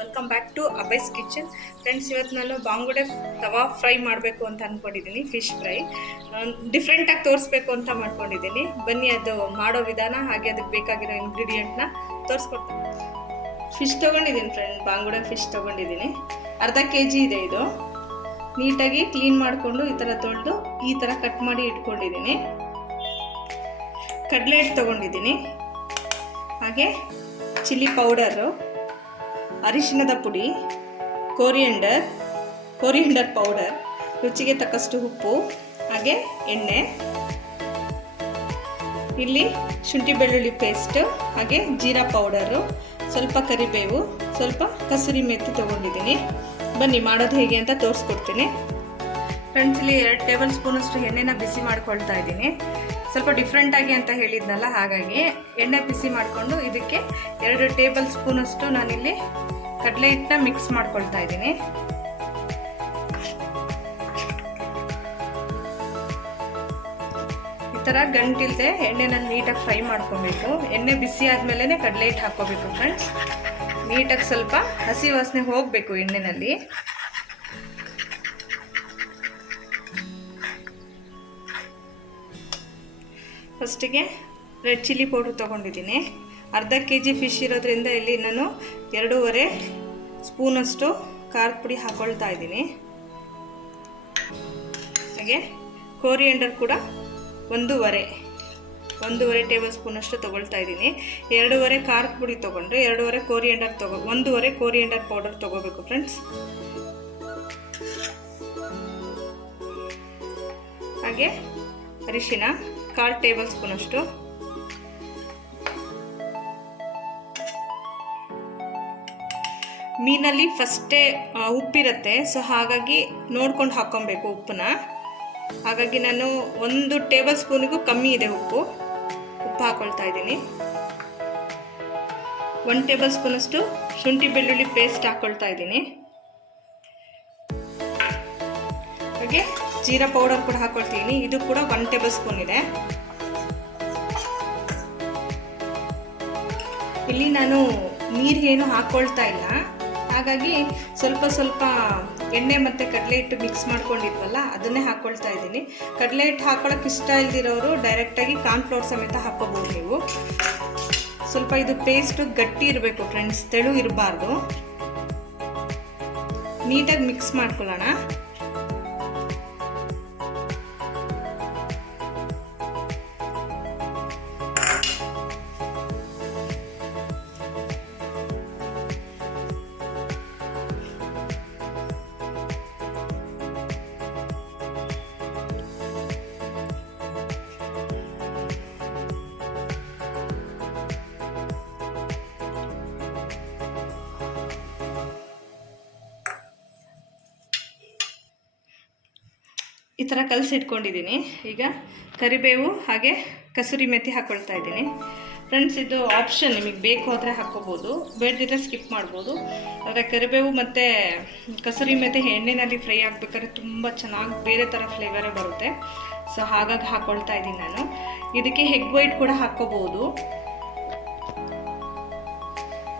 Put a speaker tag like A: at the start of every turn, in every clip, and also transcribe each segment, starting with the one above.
A: Welcome back to Abby's kitchen friends ಇವತ್ತು ನಾನು ಬಾಂಗುಡೆ ತವಾ fry ಮಾಡಬೇಕು ಅಂತ ಅಂದ್ಕೊಂಡಿದ್ದೀನಿ ಫಿಶ್ ಫ್ರೈ ಡಿಫ್ರೆಂಟಾಗಿ ತೋರಿಸ್ಬೇಕು ಅಂತ ಮಾಡ್ಕೊಂಡಿದ್ದೀನಿ. ಬನ್ನಿ, ಅದು ಮಾಡೋ ವಿಧಾನ, ಹಾಗೆ ಅದಕ್ಕೆ ಬೇಕಾಗಿರೋ ಇಂಗ್ರೀಡಿಯೆಂಟ್ನ ತೋರಿಸ್ಕೊಡ್ತೀನಿ. ಫಿಶ್ ತೊಗೊಂಡಿದ್ದೀನಿ ಫ್ರೆಂಡ್ ಬಾಂಗುಡೆ ಫಿಶ್ ತೊಗೊಂಡಿದ್ದೀನಿ. ಅರ್ಧ ಕೆ ಜಿ ಇದೆ ಇದು. ನೀಟಾಗಿ ಕ್ಲೀನ್ ಮಾಡಿಕೊಂಡು ಈ ಥರ ತೊಳೆದು ಈ ಥರ ಕಟ್ ಮಾಡಿ ಇಟ್ಕೊಂಡಿದ್ದೀನಿ. ಕಡಲೆ ಹಿಟ್ಟು ತೊಗೊಂಡಿದ್ದೀನಿ. ಹಾಗೆ ಚಿಲ್ಲಿ ಪೌಡರು ಅರಿಶಿಣದ ಪುಡಿ, ಕೋರಿಯಂಡರ್ ಕೋರಿಯಂಡರ್ ಪೌಡರ್, ರುಚಿಗೆ ತಕ್ಕಷ್ಟು ಉಪ್ಪು, ಹಾಗೆ ಎಣ್ಣೆ. ಇಲ್ಲಿ ಶುಂಠಿ ಬೆಳ್ಳುಳ್ಳಿ ಪೇಸ್ಟ್ ಹಾಗೆ ಜೀರಾ ಪೌಡರು, ಸ್ವಲ್ಪ ಕರಿಬೇವು, ಸ್ವಲ್ಪ ಕಸೂರಿ ಮೆತ್ತಿ ತೊಗೊಂಡಿದ್ದೀನಿ. ಬನ್ನಿ ಮಾಡೋದು ಹೇಗೆ ಅಂತ ತೋರಿಸ್ಕೊಡ್ತೀನಿ. ಫ್ರೆಂಡ್ಸ್ ಇಲ್ಲಿ ಎರಡು ಟೇಬಲ್ ಸ್ಪೂನಷ್ಟು ಎಣ್ಣೆನ ಬಿಸಿ ಮಾಡ್ಕೊಳ್ತಾ ಇದ್ದೀನಿ. ಸ್ವಲ್ಪ ಡಿಫ್ರೆಂಟಾಗಿ ಅಂತ ಹೇಳಿದ್ನಲ್ಲ, ಹಾಗಾಗಿ ಎಣ್ಣೆ ಬಿಸಿ ಮಾಡಿಕೊಂಡು ಇದಕ್ಕೆ ಎರಡು ಟೇಬಲ್ ಸ್ಪೂನಷ್ಟು ನಾನಿಲ್ಲಿ ಕಡಲೆ ಹಿಟ್ಟನ್ನ ಮಿಕ್ಸ್ ಮಾಡ್ಕೊಳ್ತಾ ಇದ್ದೀನಿ. ಈ ಥರ ಗಂಟಿಲ್ದೆ ಎಣ್ಣೆನಲ್ಲಿ ನೀಟಾಗಿ ಫ್ರೈ ಮಾಡ್ಕೊಬೇಕು. ಎಣ್ಣೆ ಬಿಸಿ ಆದಮೇಲೆ ಕಡಲೆ ಹಿಟ್ಟು ಹಾಕ್ಕೋಬೇಕು ಫ್ರೆಂಡ್ಸ್ ನೀಟಾಗಿ ಸ್ವಲ್ಪ ಹಸಿ ವಾಸನೆ ಹೋಗಬೇಕು ಎಣ್ಣೆನಲ್ಲಿ. ಫಸ್ಟಿಗೆ ರೆಡ್ ಚಿಲ್ಲಿ ಪೌಡ್ರ್ ತೊಗೊಂಡಿದ್ದೀನಿ. ಅರ್ಧ ಕೆ ಜಿ ಫಿಶ್ ಇರೋದ್ರಿಂದ ಇಲ್ಲಿ ನಾನು ಎರಡೂವರೆ ಸ್ಪೂನಷ್ಟು ಖಾರದ ಪುಡಿ ಹಾಕೊಳ್ತಾ ಇದ್ದೀನಿ. ಹಾಗೆ ಕೋರಿಯಂಡರ್ ಕೂಡ ಒಂದೂವರೆ ಒಂದೂವರೆ ಟೇಬಲ್ ಸ್ಪೂನಷ್ಟು ತೊಗೊಳ್ತಾ ಇದ್ದೀನಿ. ಎರಡೂವರೆ ಖಾರದ ಪುಡಿ ತೊಗೊಂಡು ಎರಡೂವರೆ ಕೋರಿಯಂಡರ್ ತೊಗೊ, ಒಂದೂವರೆ ಕೋರಿಯಂಡರ್ ಪೌಡರ್ ತೊಗೋಬೇಕು ಫ್ರೆಂಡ್ಸ್. ಹಾಗೆ ಅರಿಶಿನ ಕಾಲು ಟೇಬಲ್ ಸ್ಪೂನ್ ಅಷ್ಟು ಮೀನಲ್ಲಿ ಫಸ್ಟೇ ಉಪ್ಪಿರುತ್ತೆ. ಸೊ ಹಾಗಾಗಿ ನೋಡ್ಕೊಂಡು ಹಾಕ್ಕೊಬೇಕು ಉಪ್ಪನ್ನ. ಹಾಗಾಗಿ ನಾನು ಒಂದು ಟೇಬಲ್ ಸ್ಪೂನಿಗೂ ಕಮ್ಮಿ ಇದೆ ಉಪ್ಪು. ಉಪ್ಪು ಹಾಕೊಳ್ತಾ ಇದ್ದೀನಿ. ಒಂದು ಟೇಬಲ್ ಸ್ಪೂನಷ್ಟು ಶುಂಠಿ ಬೆಳ್ಳುಳ್ಳಿ ಪೇಸ್ಟ್ ಹಾಕ್ಕೊಳ್ತಾ ಇದ್ದೀನಿ. ಹಾಗೆ ಜೀರಾ ಪೌಡರ್ ಕೂಡ ಹಾಕೊಳ್ತೀನಿ. ಇದು ಕೂಡ ಒನ್ ಟೇಬಲ್ ಸ್ಪೂನ್ ಇದೆ. ಇಲ್ಲಿ ನಾನು ನೀರು ಏನು ಹಾಕ್ಕೊಳ್ತಾ ಇಲ್ಲ. ಹಾಗಾಗಿ ಸ್ವಲ್ಪ ಸ್ವಲ್ಪ ಎಣ್ಣೆ ಮತ್ತು ಕಡಲೆ ಹಿಟ್ಟು ಮಿಕ್ಸ್ ಮಾಡ್ಕೊಂಡಿದ್ವಲ್ಲ, ಅದನ್ನೇ ಹಾಕ್ಕೊಳ್ತಾ ಇದ್ದೀನಿ. ಕಡಲೆ ಹಿಟ್ಟು ಹಾಕೊಳ್ಳೋಕೆ ಇಷ್ಟ ಇಲ್ದಿರೋರು ಡೈರೆಕ್ಟಾಗಿ ಕಾರ್ನ್ಫ್ಲೋರ್ ಸಮೇತ ಹಾಕ್ಕೋಬೋದು ನೀವು. ಸ್ವಲ್ಪ ಇದು ಪೇಸ್ಟು ಗಟ್ಟಿ ಇರಬೇಕು ಫ್ರೆಂಡ್ಸ್ ತೆಳು ಇರಬಾರ್ದು. ನೀಟಾಗಿ ಮಿಕ್ಸ್ ಮಾಡ್ಕೊಳ್ಳೋಣ. ಈ ಥರ ಕಲಸಿಟ್ಕೊಂಡಿದ್ದೀನಿ ಈಗ ಕರಿಬೇವು ಹಾಗೆ ಕಸೂರಿ ಮೆಥಿ ಹಾಕ್ಕೊಳ್ತಾ ಇದ್ದೀನಿ. ಫ್ರೆಂಡ್ಸ್ ಇದು ಆಪ್ಷನ್ ನಿಮಗೆ ಬೇಕು ಆದರೆ ಹಾಕ್ಕೋಬೋದು ಬೇಡದಿದ್ರೆ ಸ್ಕಿಪ್ ಮಾಡ್ಬೋದು. ಆದರೆ ಕರಿಬೇವು ಮತ್ತು ಕಸೂರಿ ಮೆಥಿ ಎಣ್ಣೆಯಲ್ಲಿ ಫ್ರೈ ಆಗಬೇಕಾದ್ರೆ ತುಂಬ ಚೆನ್ನಾಗಿ ಬೇರೆ ಥರ ಫ್ಲೇವರೇ ಬರುತ್ತೆ. ಸೊ ಹಾಗಾಗಿ ಹಾಕ್ಕೊಳ್ತಾ ಇದ್ದೀನಿ ನಾನು. ಇದಕ್ಕೆ ಹೆಗ್ ವೈಟ್ ಕೂಡ ಹಾಕ್ಕೋಬೋದು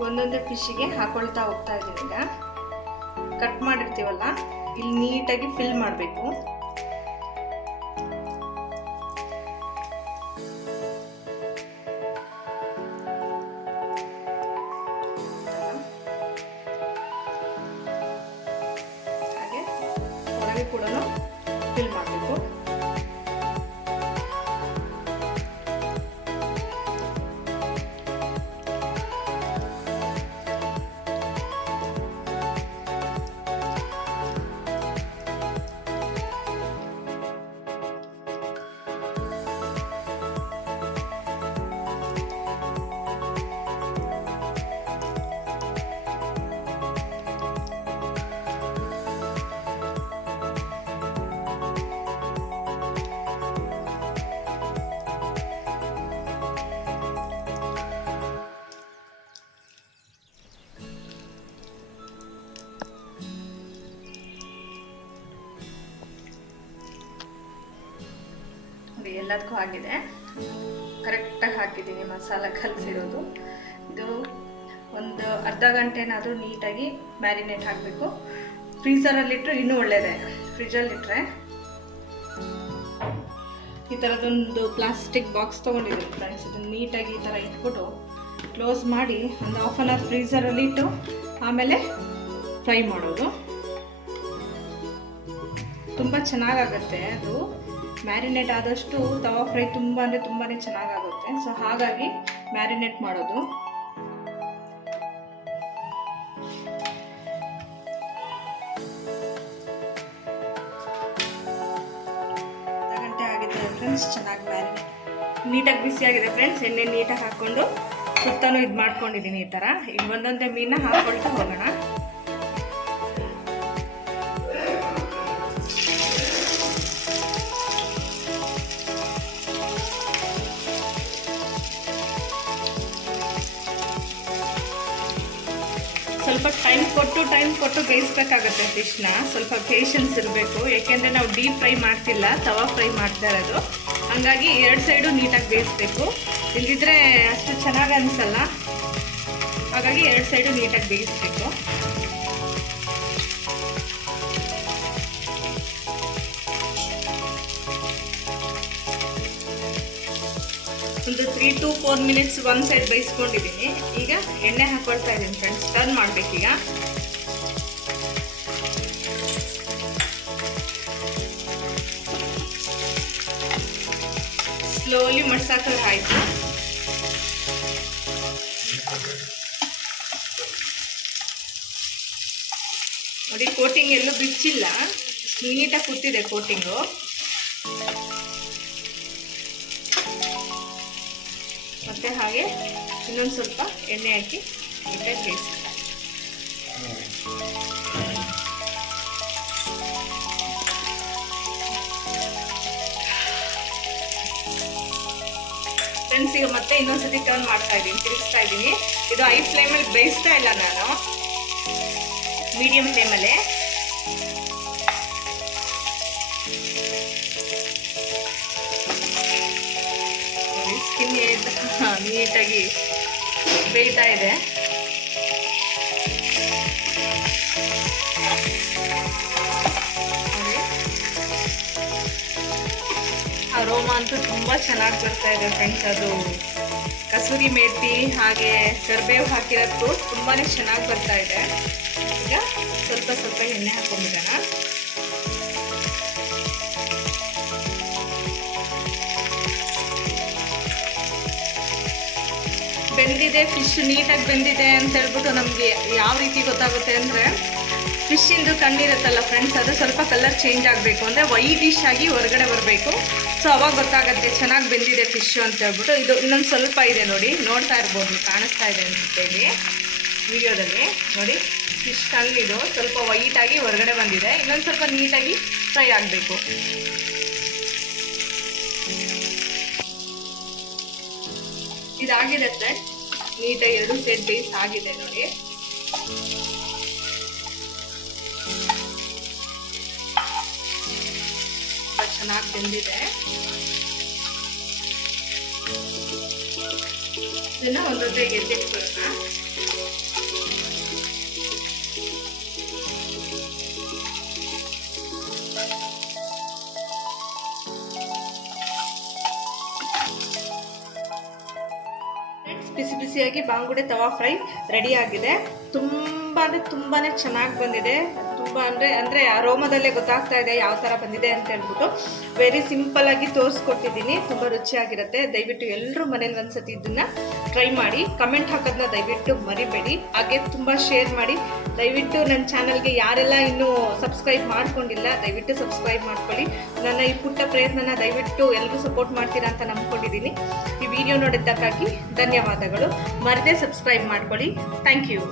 A: ಒಂದೊಂದೇ ಫಿಶಿಗೆ ಹಾಕ್ಕೊಳ್ತಾ ಹೋಗ್ತಾ ಇದ್ದೀನಿ ಈಗ. ಕಟ್ ಮಾಡಿರ್ತೀವಲ್ಲ, ಇಲ್ಲಿ ನೀಟಾಗಿ ಫಿಲ್ ಮಾಡಬೇಕು. ಒಳಗೆ ಕೂಡ ಎಲ್ಲದಕ್ಕೂ ಆಗಿದೆ ಕರೆಕ್ಟಾಗಿ ಹಾಕಿದ್ದೀನಿ ಮಸಾಲ ಕಲಸಿರೋದು. ಇದು ಒಂದು ಅರ್ಧ ಗಂಟೆನಾದರೂ ನೀಟಾಗಿ ಮ್ಯಾರಿನೇಟ್ ಹಾಕಬೇಕು. ಫ್ರೀಸರಲ್ಲಿಟ್ಟರೆ ಇನ್ನೂ ಒಳ್ಳೆಯದೇ ಫ್ರಿಜ್ಜಲ್ಲಿಟ್ಟರೆ ಈ ಥರದೊಂದು ಪ್ಲಾಸ್ಟಿಕ್ ಬಾಕ್ಸ್ ತೊಗೊಂಡಿದ್ದೀನಿ ಫ್ರೆಂಡ್ಸ್ ಇದನ್ನು ನೀಟಾಗಿ ಈ ಥರ ಇಟ್ಬಿಟ್ಟು ಕ್ಲೋಸ್ ಮಾಡಿ ಒಂದು ಹಾಫ್ ಆನ್ ಅವರ್ ಫ್ರೀಸರಲ್ಲಿ ಇಟ್ಟು ಆಮೇಲೆ ಫ್ರೈ ಮಾಡೋದು. ತುಂಬ ಚೆನ್ನಾಗಾಗತ್ತೆ ಅದು. ಮ್ಯಾರಿನೇಟ್ ಆದಷ್ಟು ತವಾ ಫ್ರೈ ತುಂಬ ಅಂದರೆ ತುಂಬಾ ಚೆನ್ನಾಗಾಗುತ್ತೆ. ಸೊ ಹಾಗಾಗಿ ಮ್ಯಾರಿನೇಟ್ ಮಾಡೋದು. ಗಂಟೆ ಆಗಿದೆ ಫ್ರೆಂಡ್ಸ್ ಚೆನ್ನಾಗಿ ಮ್ಯಾರಿನೇಟ್ ನೀಟಾಗಿ ಬಿಸಿಯಾಗಿದೆ ಫ್ರೆಂಡ್ಸ್ ಎಣ್ಣೆ ನೀಟಾಗಿ ಹಾಕ್ಕೊಂಡು ಸುತ್ತಲೂ ಇದು ಮಾಡ್ಕೊಂಡಿದ್ದೀನಿ ಈ ಥರ ಈಗ ಒಂದೊಂದೇ ಮೀನನ್ನ ಹಾಕ್ಕೊಳ್ತಾ ಹೋಗೋಣ. ಸ್ವಲ್ಪ ಟೈಮ್ ಕೊಟ್ಟು ಟೈಮ್ ಕೊಟ್ಟು ಬೇಯಿಸ್ಬೇಕಾಗತ್ತೆ ಫಿಶ್ನ ಸ್ವಲ್ಪ ಪೇಷನ್ಸ್ ಇರಬೇಕು. ಯಾಕೆಂದರೆ ನಾವು ಡೀಪ್ ಫ್ರೈ ಮಾಡ್ತಿಲ್ಲ, ತವಾ ಫ್ರೈ ಮಾಡ್ತಾ ಇರೋದು. ಹಂಗಾಗಿ ಎರಡು ಸೈಡು ನೀಟಾಗಿ ಬೇಯಿಸ್ಬೇಕು. ಇಲ್ಲದಿದ್ದರೆ ಅಷ್ಟು ಚೆನ್ನಾಗಿ ಅನಿಸಲ್ಲ. ಹಾಗಾಗಿ ಎರಡು ಸೈಡು ನೀಟಾಗಿ ಬೇಯಿಸ್ಬೇಕು. ಒಂದು three to four minutes one side ಬೇಯಿಸ್ಕೊಂಡಿದ್ದೀನಿ ಈಗ ಎಣ್ಣೆ ಹಾಕೊಳ್ತಾ ಇದ್ದೀನಿ ಫ್ರೆಂಡ್ಸ್ ಟರ್ನ್ ಮಾಡಬೇಕೀಗ ಸ್ಲೋಲಿ ಮಡ್ಸಾಕಲ್ಲ ಆಯ್ತು. ನೋಡಿ ಕೋಟಿಂಗ್ ಎಲ್ಲೂ ಬಿಚ್ಚಿಲ್ಲ. ನೀಟಾಗಿ ಕೂತಿದೆ ಕೋಟಿಂಗು ಹಾಗೆ ಇನ್ನೊಂದು ಸ್ವಲ್ಪ ಎಣ್ಣೆ ಹಾಕಿ ನೀಟಾಗಿ ಬೇಯಿಸಿ. ಫ್ರೆಂಡ್ಸ್ ಈಗ ಮತ್ತೆ ಇನ್ನೊಂದ್ಸತಿ ಟರ್ನ್ ಮಾಡ್ತಾ ಇದ್ದೀನಿ, ತಿರುಗಿಸ್ತಾ ಇದ್ದೀನಿ. ಇದು ಐ ಫ್ಲೇಮಲ್ಲಿ ಬೇಯಿಸ್ತಾ ಇಲ್ಲ ನಾನು. ಮೀಡಿಯಂ ಫ್ಲೇಮಲ್ಲೇ ನೀಟಾಗಿ ಬೇಯ್ತಾ ಇದೆ. ಅರೋಮ ಅಂತೂ ತುಂಬ ಚೆನ್ನಾಗಿ ಬರ್ತಾ ಇದೆ ಫ್ರೆಂಡ್ಸ್ ಅದು ಕಸೂರಿ ಮೇಥಿ ಹಾಗೆ ಕರಿಬೇವು ಹಾಕಿರೋದು ತುಂಬಾ ಚೆನ್ನಾಗಿ ಬರ್ತಾ ಇದೆ. ಈಗ ಸ್ವಲ್ಪ ಸ್ವಲ್ಪ ಎಣ್ಣೆ ಹಾಕೊಂಡ್ಬಿಡೋಣ ಬೆಂದಿದೆ ಫಿಶ್ ನೀಟಾಗಿ ಬೆಂದಿದೆ ಅಂತ ಹೇಳ್ಬಿಟ್ಟು ನಮಗೆ ಯಾವ ರೀತಿ ಗೊತ್ತಾಗುತ್ತೆ ಅಂದರೆ ಫಿಶಿಂದು ಕಣ್ಣಿರುತ್ತಲ್ಲ ಫ್ರೆಂಡ್ಸ್ ಅದು ಸ್ವಲ್ಪ ಕಲರ್ ಚೇಂಜ್ ಆಗಬೇಕು. ಅಂದರೆ ವೈಟಿಶ್ ಆಗಿ ಹೊರಗಡೆ ಬರಬೇಕು. ಸೊ ಅವಾಗ ಗೊತ್ತಾಗುತ್ತೆ ಚೆನ್ನಾಗಿ ಬೆಂದಿದೆ ಫಿಶ್ಶು ಅಂತ ಹೇಳ್ಬಿಟ್ಟು. ಇದು ಇನ್ನೊಂದು ಸ್ವಲ್ಪ ಇದೆ ನೋಡಿ. ನೋಡ್ತಾ ಇರ್ಬೋದು, ಕಾಣಿಸ್ತಾ ಇದೆ ಅನಿಸುತ್ತೆ ಇಲ್ಲಿ ವಿಡಿಯೋದಲ್ಲಿ ನೋಡಿ ಫಿಶ್ ಕಣ್ಣಿದು ಸ್ವಲ್ಪ ವೈಟಾಗಿ ಹೊರಗಡೆ ಬಂದಿದೆ. ಇನ್ನೊಂದು ಸ್ವಲ್ಪ ನೀಟಾಗಿ ಫ್ರೈ ಆಗಬೇಕು. ಇದಾಗಿದೆ ಫ್ರೆಂಡ್ ನೀಟಾಗಿ ಎರಡು ಸೈಡ್ ಬೇಸ್ ಆಗಿದೆ ನೋಡಿ. ಚೆನ್ನಾಗಿ ಬೆಂದಿದೆ. ಇದನ್ನ ಒಂದೊಂದೇ ಎದ್ದಿಟ್ಕೊಳ್ಳೋಣ ಬಿಸಿ ಬಿಸಿಯಾಗಿ ಬಾಂಗುಡೆ ತವಾ ಫ್ರೈ ರೆಡಿ ಆಗಿದೆ. ತುಂಬಾ ಅಂದರೆ ತುಂಬಾ ಚೆನ್ನಾಗಿ ಬಂದಿದೆ. ತುಂಬ ಅಂದರೆ ಅಂದರೆ ಅರೋಮದಲ್ಲೇ ಗೊತ್ತಾಗ್ತಾ ಇದೆ ಯಾವ ಥರ ಬಂದಿದೆ ಅಂತ ಹೇಳ್ಬಿಟ್ಟು ವೆರಿ ಸಿಂಪಲ್ ಆಗಿ ತೋರಿಸ್ಕೊಟ್ಟಿದ್ದೀನಿ. ತುಂಬ ರುಚಿಯಾಗಿರುತ್ತೆ. ದಯವಿಟ್ಟು ಎಲ್ಲರೂ ಮನೇಲಿ ಒಂದ್ಸತಿ ಇದನ್ನ ಟ್ರೈ ಮಾಡಿ. ಕಮೆಂಟ್ ಹಾಕೋದನ್ನ ದಯವಿಟ್ಟು ಮರಿಬೇಡಿ. ಹಾಗೆ ತುಂಬ ಶೇರ್ ಮಾಡಿ. ದಯವಿಟ್ಟು ನನ್ನ ಚಾನಲ್ಗೆ ಯಾರೆಲ್ಲ ಇನ್ನೂ ಸಬ್ಸ್ಕ್ರೈಬ್ ಮಾಡ್ಕೊಂಡಿಲ್ಲ, ದಯವಿಟ್ಟು ಸಬ್ಸ್ಕ್ರೈಬ್ ಮಾಡ್ಕೊಳ್ಳಿ. ನನ್ನ ಈ ಪುಟ್ಟ ಪ್ರಯತ್ನನ ದಯವಿಟ್ಟು ಎಲ್ಲರೂ ಸಪೋರ್ಟ್ ಮಾಡ್ತೀರಾ ಅಂತ ನಂಬ್ಕೊಂಡಿದ್ದೀನಿ. ಈ ವಿಡಿಯೋ ನೋಡಿದ್ದಕ್ಕಾಗಿ ಧನ್ಯವಾದಗಳು. ಮರದೇ ಸಬ್ಸ್ಕ್ರೈಬ್ ಮಾಡ್ಕೊಳ್ಳಿ. Thank you